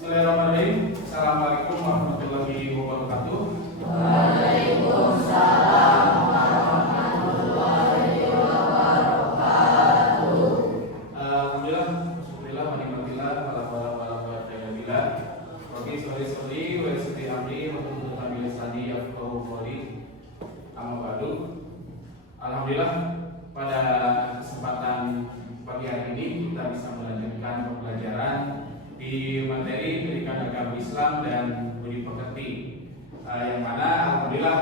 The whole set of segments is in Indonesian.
Bismillahirrahmanirrahim. Assalamualaikum warahmatullahi wabarakatuh. Waalaikumsalam warahmatullahi wabarakatuh. Alhamdulillah, syukurillah, wanikmatillah, wala ta'ala. Rabbi sholli wa yassir amri wa hlul 'uqdatam min lisani yafqahu qawli. Amma ba'du. Alhamdulillah, pada kesempatan pagi hari ini kita bisa melanjutkan pembelajaran di materi pendidikan agama Islam dan budi pekerti, yang mana alhamdulillah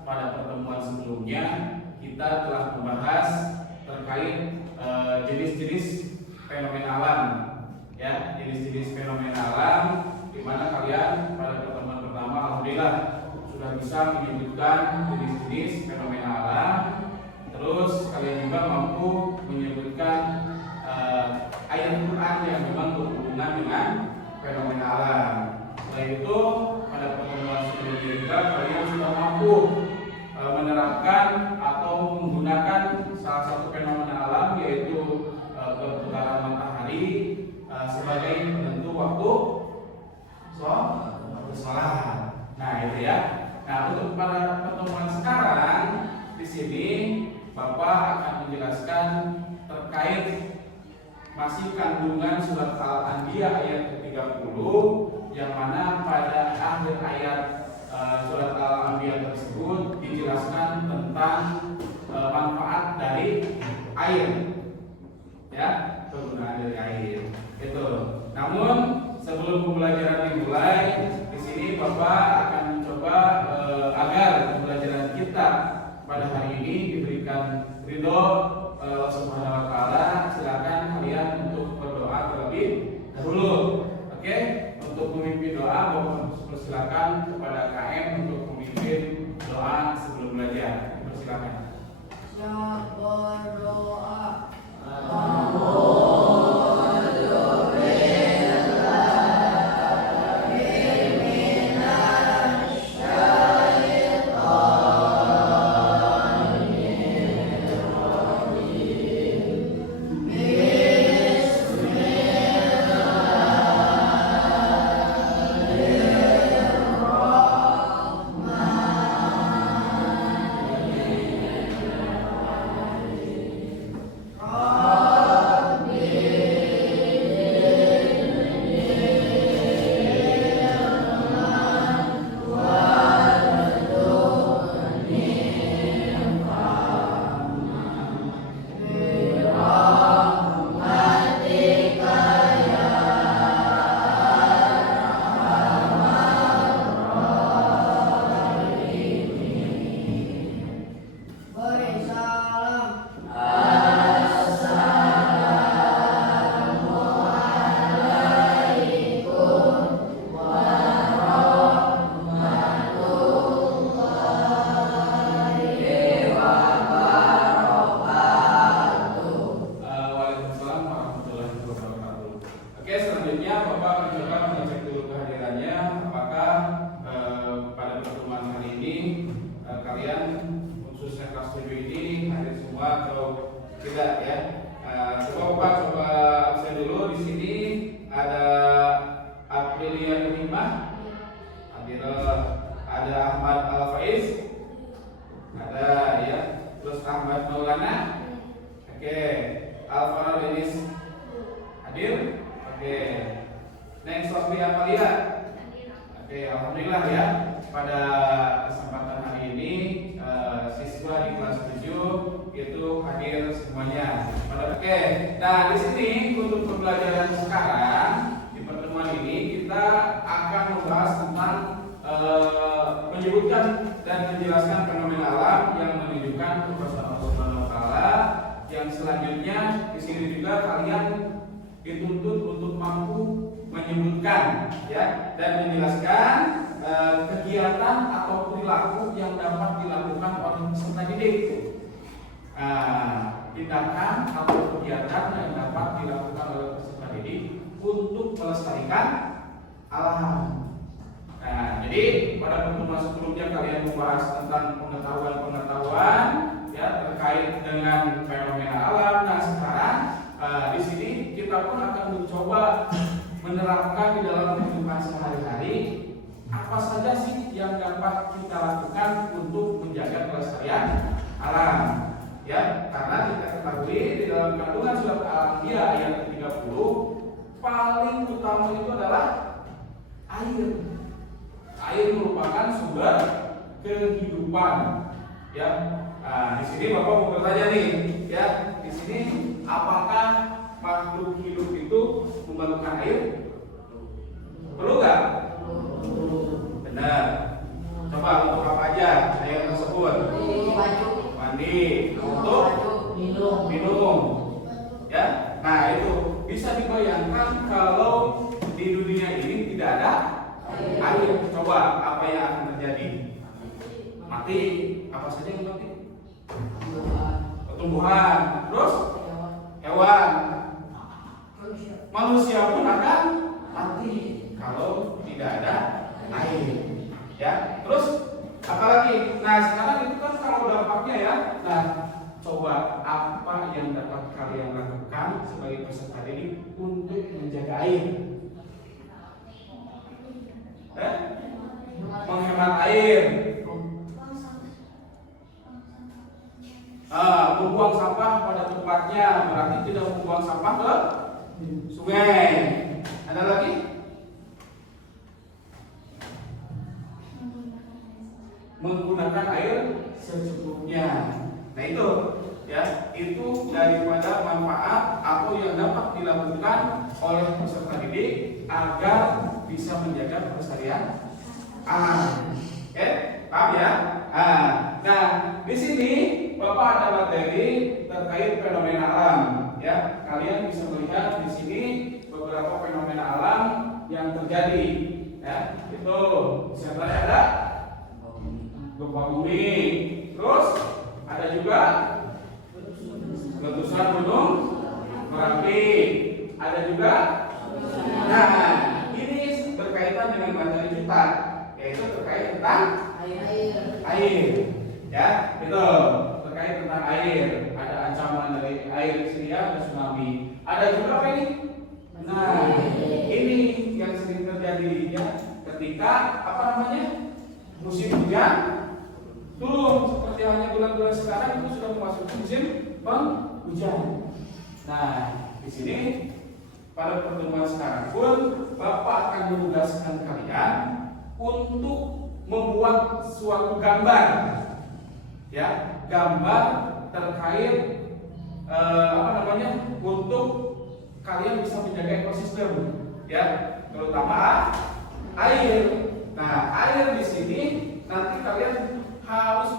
pada pertemuan sebelumnya kita telah membahas terkait jenis-jenis fenomena alam, ya, jenis-jenis fenomena alam, di mana kalian pada pertemuan pertama alhamdulillah sudah bisa menyebutkan jenis-jenis fenomena alam. Terus kalian juga mampu menyebutkan ayat Quran yang memang berhubungan dengan fenomena alam. Selain itu, pada pertemuan sebelumnya juga kalian sudah mampu menerapkan atau menggunakan salah satu fenomena alam, yaitu perputaran matahari sebagai penentu waktu sholat. Nah, itu ya. Nah, untuk pada pertemuan sekarang di sini Bapak akan menjelaskan terkait masih kandungan surat Al-Anbiya ayat ke-30, yang mana pada akhir ayat surat Al-Anbiya tersebut dijelaskan tentang manfaat dari air, ya, penggunaan dari air itu. Namun sebelum pembelajaran dimulai, di sini Bapak akan mencoba agar pembelajaran kita pada hari ini diberikan ridho Allah Subhanahu wa taala. Silakan kalian untuk berdoa terlebih dahulu. Oke? Untuk memimpin doa, Bapak persilakan kepada KM untuk memimpin doa sebelum belajar. Persilakan. Siap berdoa. Alhamdulillah ya, pada kesempatan hari ini siswa di kelas 7 itu hadir semuanya. Oke, nah di sini untuk pembelajaran sekarang di pertemuan ini kita akan membahas tentang menyebutkan dan menjelaskan fenomena alam yang menunjukkan kekuasaan Allah Subhanahu wa taala. Yang selanjutnya di sini juga kalian dituntut untuk mampu menyebutkan, ya, dan menjelaskan kegiatan atau perilaku yang dapat dilakukan oleh peserta didik. Tindakan atau kegiatan yang dapat dilakukan oleh peserta didik untuk melestarikan alam. Nah, jadi pada pertemuan sebelumnya kalian membahas tentang pengetahuan, ya, terkait dengan fenomena alam. Nah, sekarang di sini kita pun akan mencoba menerapkan di dalam kehidupan apa saja sih yang dapat kita lakukan untuk menjaga kelestarian alam? Ya, karena kita ketahui di dalam kandungan surat Al-Anbiya ayat 30 paling utama itu adalah air. Air merupakan sumber kehidupan. Ya, nah, di sini Bapak mau bertanya nih, ya, di sini apakah makhluk hidup itu memerlukan air? Perlu nggak? Benar. Coba untuk apa aja air tersebut? Mandi, untuk minum. Ya, nah itu bisa dibayangkan kalau di dunia ini tidak ada air. Coba apa yang akan terjadi? Mati. Apa saja yang mati? Tumbuhan, terus hewan, manusia pun akan mati kalau tidak ada air. Ya, terus apalagi? Nah, sekarang itu kan kalau dampaknya ya. Nah, coba apa yang dapat kalian lakukan sebagai peserta didik untuk menjaga air? Menghemat air. Membuang sampah pada tempatnya, berarti tidak membuang sampah ke sungai. Ada lagi? Menggunakan air secukupnya. Nah itu, ya, itu daripada manfaat atau yang dapat dilakukan oleh peserta didik agar bisa menjaga kelestarian alam. Oke, paham ya? Nah, di sini Bapak ada materi terkait fenomena alam. Ya, kalian bisa melihat di sini beberapa fenomena alam yang terjadi. Ya, itu siapa ada? Gempa bumi, terus ada juga letusan gunung Merapi, ada juga. Nah, ini berkaitan dengan materi kita, yaitu terkait tentang air. Ya, itu terkait tentang air. Ada ancaman dari air di sini ya, ada tsunami. Ada juga apa ini? Nah, ini yang sering terjadi ya, ketika apa namanya musim hujan turun seperti halnya bulan-bulan sekarang itu sudah memasuki musim penghujan. Nah, di sini pada pertemuan sekarang pun Bapak akan menugaskan kalian untuk membuat suatu gambar, ya, gambar terkait untuk kalian bisa menjaga ekosistem, ya, terutama air. Nah, air di sini nanti kalian harus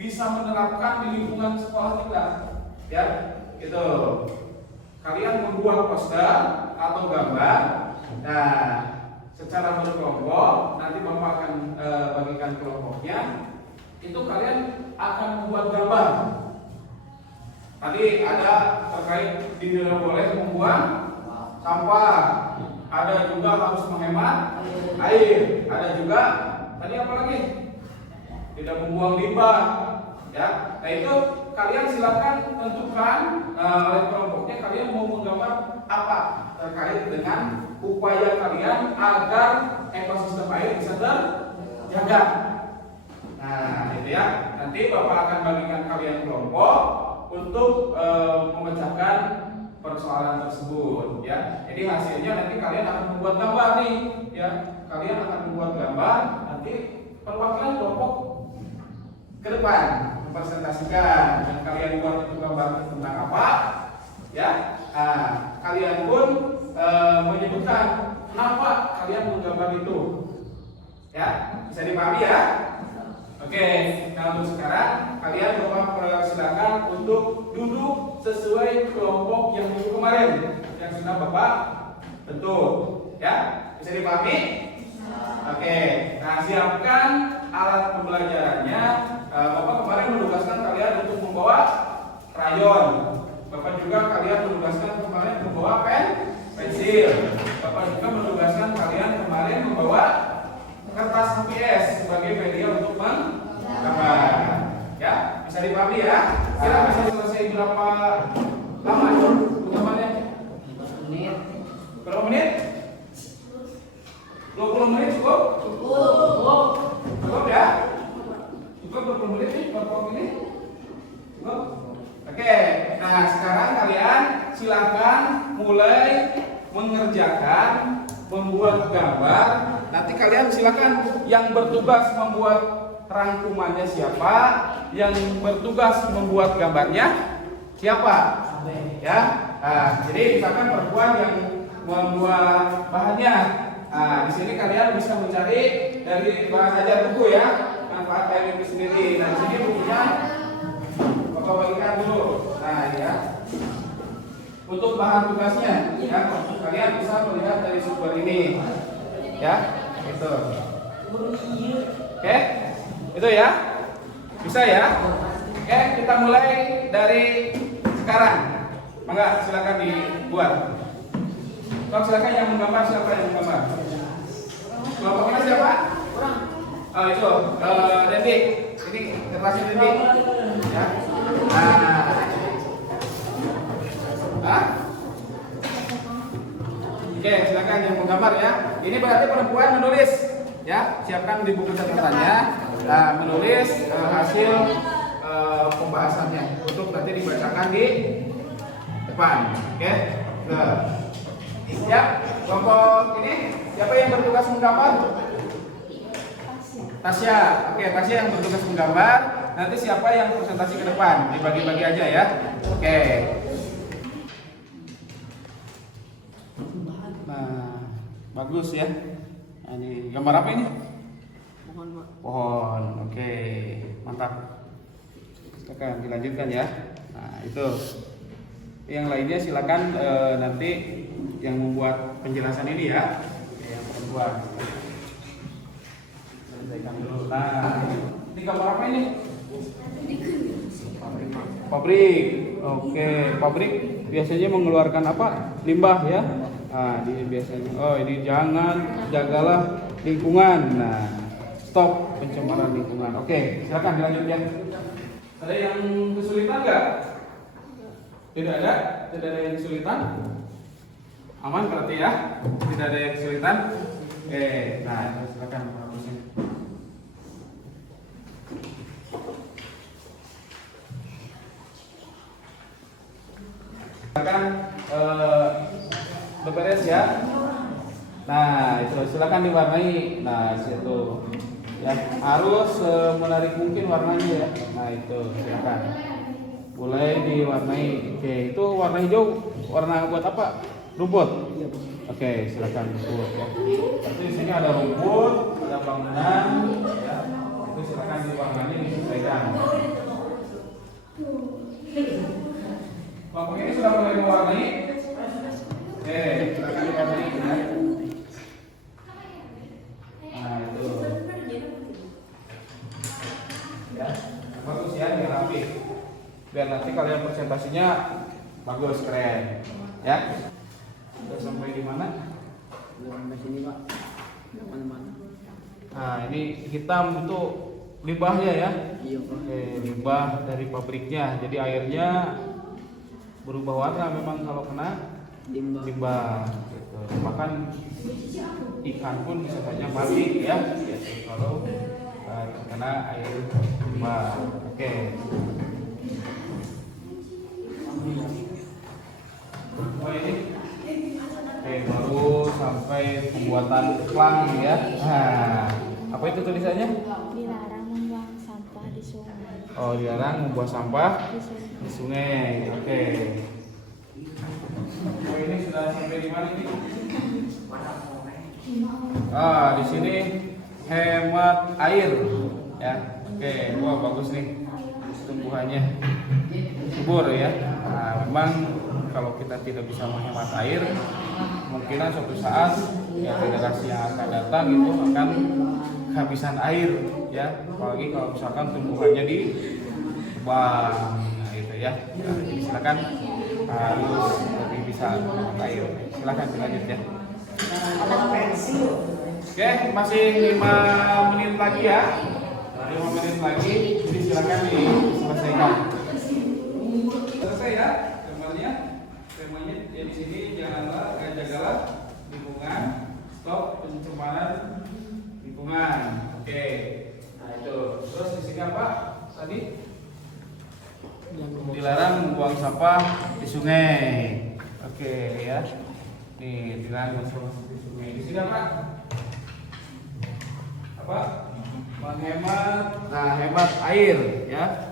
bisa menerapkan di lingkungan sekolah kita, ya, gitu. Kalian membuat poster atau gambar. Nah, secara berkelompok nanti Bapak akan bagikan kelompoknya. Itu kalian akan membuat gambar. Tadi ada terkait tidak boleh membuang sampah. Ada juga harus menghemat air. Ada juga tadi apa lagi? Tidak membuang limbah, ya. Nah itu kalian silakan tentukan oleh kelompoknya kalian mau menggambar apa terkait dengan upaya kalian agar ekosistem air bisa terjaga. Nah itu ya, nanti Bapak akan bagikan kalian kelompok untuk memecahkan persoalan tersebut, ya. Jadi hasilnya nanti kalian akan membuat gambar nih, ya. Kalian akan membuat gambar, nanti perwakilan kelompok ke depan mempresentasikan dan kalian buat itu gambar tentang apa, ya. Kalian pun menyebutkan kenapa kalian menggambar itu, ya. Bisa dipahami ya? Oke, nah untuk sekarang kalian Bapak silakan untuk duduk sesuai kelompok yang minggu kemarin yang sudah Bapak bentuk, ya. Bisa dipahami? Oke, nah siapkan alat pembelajarannya. Bapak kemarin menugaskan kalian untuk membawa krayon. Bapak juga kalian menugaskan kemarin membawa pensil. Bapak juga menugaskan kalian kemarin membawa kertas HPS sebagai media untuk menggambar. Ya, bisa dipahami ya? Kira bisa selesai berapa lama utamanya? 15 menit. Berapa menit? 20 menit cukup? Cukup. kalian silahkan mulai mengerjakan membuat gambar. Nanti kalian silakan yang bertugas membuat rangkumannya siapa, yang bertugas membuat gambarnya siapa, ya. Nah, jadi misalkan perempuan yang membuat bahannya. Nah, di sini kalian bisa mencari dari bahan ajar buku ya, manfaat kalian itu sendiri. Nah, di sini bukunya Bapak bagikan dulu. Nah, ya. Untuk bahan tugasnya, ya, kalian bisa melihat dari sumber ini, ya, itu. Oke, itu ya, bisa ya. Oke, kita mulai dari sekarang. Mangga, silakan dibuat. Kalau silakan yang menggambar, siapa yang menggambar? Kelompoknya siapa? Oh itu, Dendi. Ini kertasnya Dendi. Ya. Oke, silakan yang menggambar ya. Ini berarti perempuan menulis, ya. Siapkan di buku catatannya, menulis hasil pembahasannya untuk nanti dibacakan di depan. Oke. Siap. Kelompok ini siapa yang bertugas menggambar? Tasya. Oke, Tasya yang bertugas menggambar. Nanti siapa yang presentasi ke depan? Dibagi-bagi aja ya. Oke. Nah, bagus ya. Nah, ini gambar apa ini? Pohon, Pak. Pohon. Oke, mantap. Silakan dilanjutkan ya. Nah, itu. Yang lainnya silakan nanti yang membuat penjelasan ini ya. Oke, yang perempuan. Selesaikan dulu. Nah, ini gambar apa ini? Pabrik. Oke, pabrik biasanya mengeluarkan apa? Limbah ya. Nah, ini biasanya. Oh, ini jagalah lingkungan. Nah, stop pencemaran lingkungan. Oke, silakan dilanjut ya. Ada yang kesulitan nggak? Tidak ada? Tidak ada yang kesulitan? Aman berarti ya? Tidak ada yang kesulitan? Oke, nah silakan hapusnya. Silakan beberes ya. Nah itu silakan diwarnai. Nah situ ya harus menarik mungkin warnanya ya. Nah itu silakan mulai diwarnai. Oke, itu warna hijau warna buat apa? Rumput. Oke, silakan rumput ya. Berarti di sini ada rumput, ada bangunan ya. Itu silakan diwarnai disesuaikan. Kelompok ini sudah mulai mewarnai. Oke, silakan diwarnai ya. Nah, itu. Ya, bagus ya, yang rapi. Biar nanti kalian presentasinya bagus, keren. Ya. Sudah sampai di mana? Sampai sini, Pak. Mana-mana. Nah, ini hitam itu limbahnya ya. Iya, Pak. Oke, limbah dari pabriknya. Jadi airnya berubah warna memang kalau kena limbah gitu. Bahkan ikan pun bisa saja mati ya. Gitu, kalau terkena air limbah. Oke. Oh ini, oke baru sampai pembuatan plang ya. Nah, apa itu tulisannya? Dilarang membuang sampah di sungai. Oh, dilarang membuang sampah di sungai. Oke. Oh ini sudah sampai di mana ini? Di sini hemat air ya. Oke, wah bagus nih tumbuhannya subur ya. Nah, memang kalau kita tidak bisa menghemat air, kemungkinan suatu saat ya generasi yang akan datang itu akan kehabisan air ya. Apalagi kalau misalkan tumbuhannya di bang, nah, gitu ya. Nah, jadi silakan harus lebih bisa menghemat air. Silakan dilanjut ya. Oke, masih 5 menit lagi ya. 5 menit lagi, jadi silakan diselesaikan. Selesai ya gambarnya. Temanya ya di sini jagalah lingkungan, stop pencemaran lingkungan. Oke. Nah itu. Terus di sini apa? Tadi dilarang membuang sampah di sungai. Oke ya. Nih, dilarang mengonsumsi di sungai. Di sini apa? Menghemat, hemat air ya.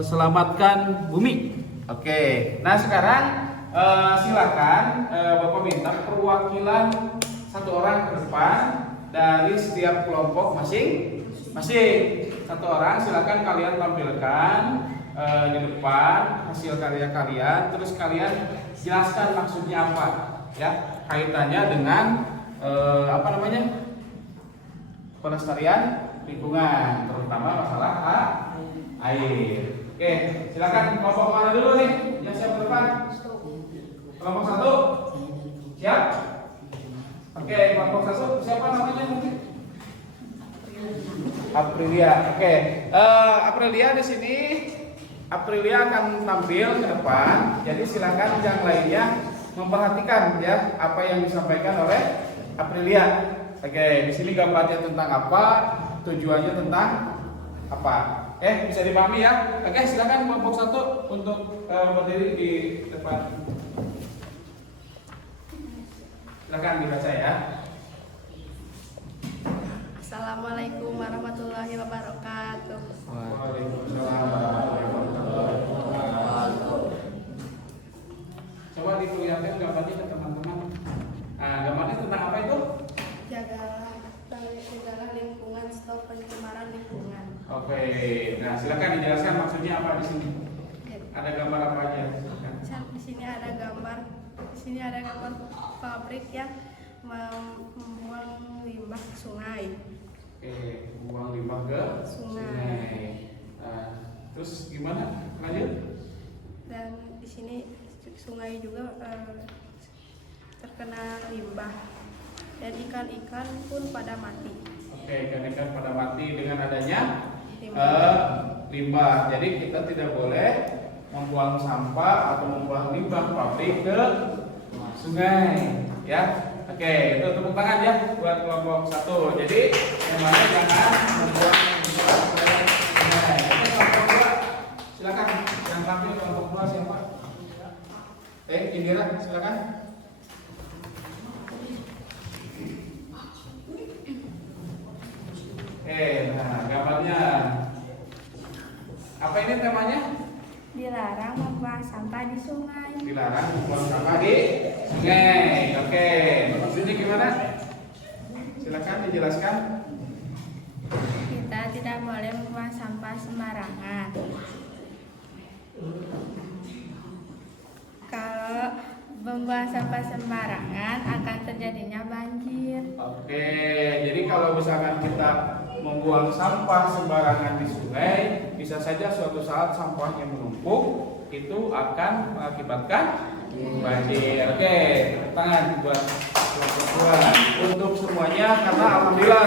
Selamatkan bumi. Oke. Nah, sekarang silakan Bapak minta perwakilan satu orang ke depan dari setiap kelompok masing-masing. Satu orang silakan kalian tampilkan di depan hasil karya kalian, terus kalian jelaskan maksudnya apa ya, kaitannya dengan pelestarian lingkungan, terutama masalah air. Oke, silakan kelompok mana dulu nih yang siap depan? Kelompok 1 siap? Oke, kelompok 1 siapa namanya mungkin? Aprilia. Oke, Aprilia di sini. Aprilia akan tampil ke depan. Jadi silakan yang lainnya memperhatikan ya apa yang disampaikan oleh Aprilia. Oke, di sini gambarnya tentang apa, tujuannya tentang apa. Bisa dipahami ya. Oke, silakan kelompok 1 untuk berdiri di depan. Silakan dibaca ya. Assalamualaikum warahmatullahi wabarakatuh. Waalaikumsalam warahmatullahi wabarakatuh. Coba diperlihatkan gambarnya ke teman-teman. Nah, gambarnya tentang apa itu? Jagalah lingkungan, stop pencemaran lingkungan. Oke, nah silakan dijelaskan maksudnya apa di sini. Ada gambar apa aja? Silakan. Di sini ada gambar pabrik yang membuang limbah ke sungai. Oke, buang limbah ke sungai. Terus gimana? Lanjut. Dan di sini sungai juga terkena limbah dan ikan-ikan pun pada mati. Oke, ikan-ikan pada mati dengan adanya limbah. Jadi kita tidak boleh membuang sampah atau membuang limbah pabrik ke sungai, ya. Oke, itu tepuk tangan ya buat kelompok 1. Jadi temanya jangan membuang limbah ke sungai. Oke, kelompok 2. Silakan yang tampil kelompok 2 siapa? Indira, silakan. Nah, gambarnya apa ini temanya? Dilarang membuang sampah di sungai. Dilarang membuang sampah di sungai. Oke, maksudnya gimana? Silakan dijelaskan. Kita tidak boleh membuang sampah sembarangan. Kalau membuang sampah sembarangan akan terjadinya banjir. Oke, jadi kalau misalkan kita membuang sampah sembarangan di sungai, bisa saja suatu saat sampahnya menumpuk, itu akan mengakibatkan banjir. Oke, tepuk tangan buat kelompok 2 untuk semuanya, karena alhamdulillah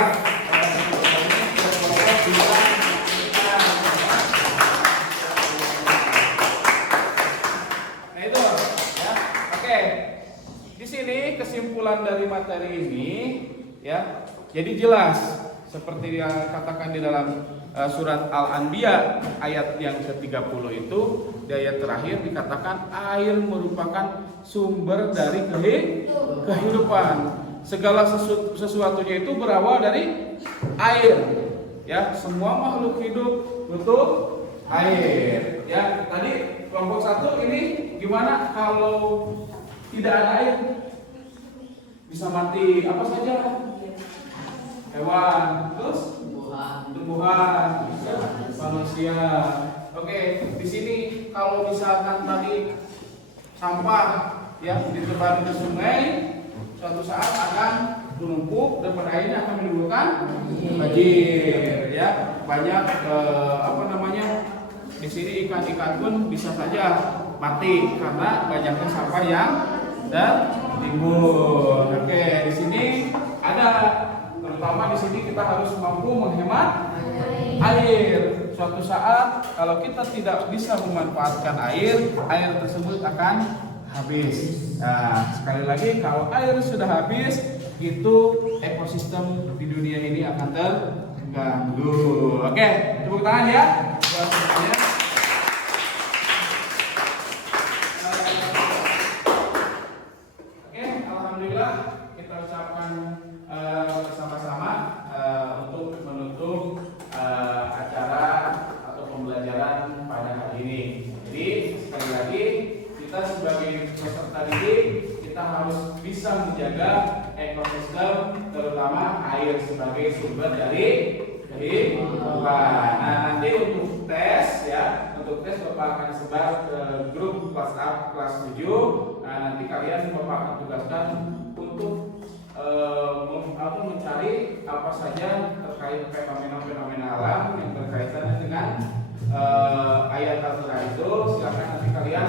nah itu ya. Oke, di sini kesimpulan dari materi ini ya, jadi jelas seperti yang katakan di dalam surat Al-Anbiya ayat yang ke-30 itu, di ayat terakhir dikatakan air merupakan sumber dari kehidupan. Segala sesuatunya itu berawal dari air. Ya, semua makhluk hidup butuh air. Ya, tadi kelompok 1 ini gimana kalau tidak ada air? Bisa mati apa saja? Hewan, terus tumbuhan, manusia. Oke, di sini kalau misalkan tadi sampah ya ditebar ke sungai, suatu saat akan menumpuk dan pada akhirnya akan menimbulkan banjir. Ya, banyak di sini ikan-ikan pun bisa saja mati karena banyaknya sampah yang tertimbun. Oke, di sini ada. Terutama di sini kita harus mampu menghemat air. Suatu saat kalau kita tidak bisa memanfaatkan air tersebut akan habis. Nah, sekali lagi kalau air sudah habis, itu ekosistem di dunia ini akan terganggu. Oke, tepuk tangan ya buat semuanya. kita sebagai peserta didik kita harus bisa menjaga ekosistem, terutama air sebagai sumber dari kehidupan. Nah, nanti untuk tes ya, untuk tes Bapak akan sebar ke grup WhatsApp kelas 7. Nah, nanti kalian Bapak akan tugaskan untuk mencari apa saja terkait fenomena-fenomena alam yang berkaitan dengan ayat Al-Quran itu. Silakan nanti kalian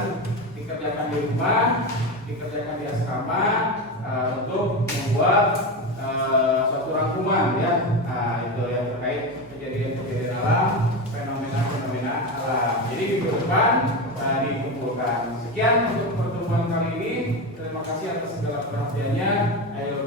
dikerjakan di rumah, dikerjakan di asrama untuk membuat suatu rangkuman ya. Nah, itu yang terkait kejadian-kejadian alam, fenomena-fenomena alam. Jadi minggu depan dikumpulkan. Sekian untuk pertemuan kali ini. Terima kasih atas segala perhatiannya. Ayo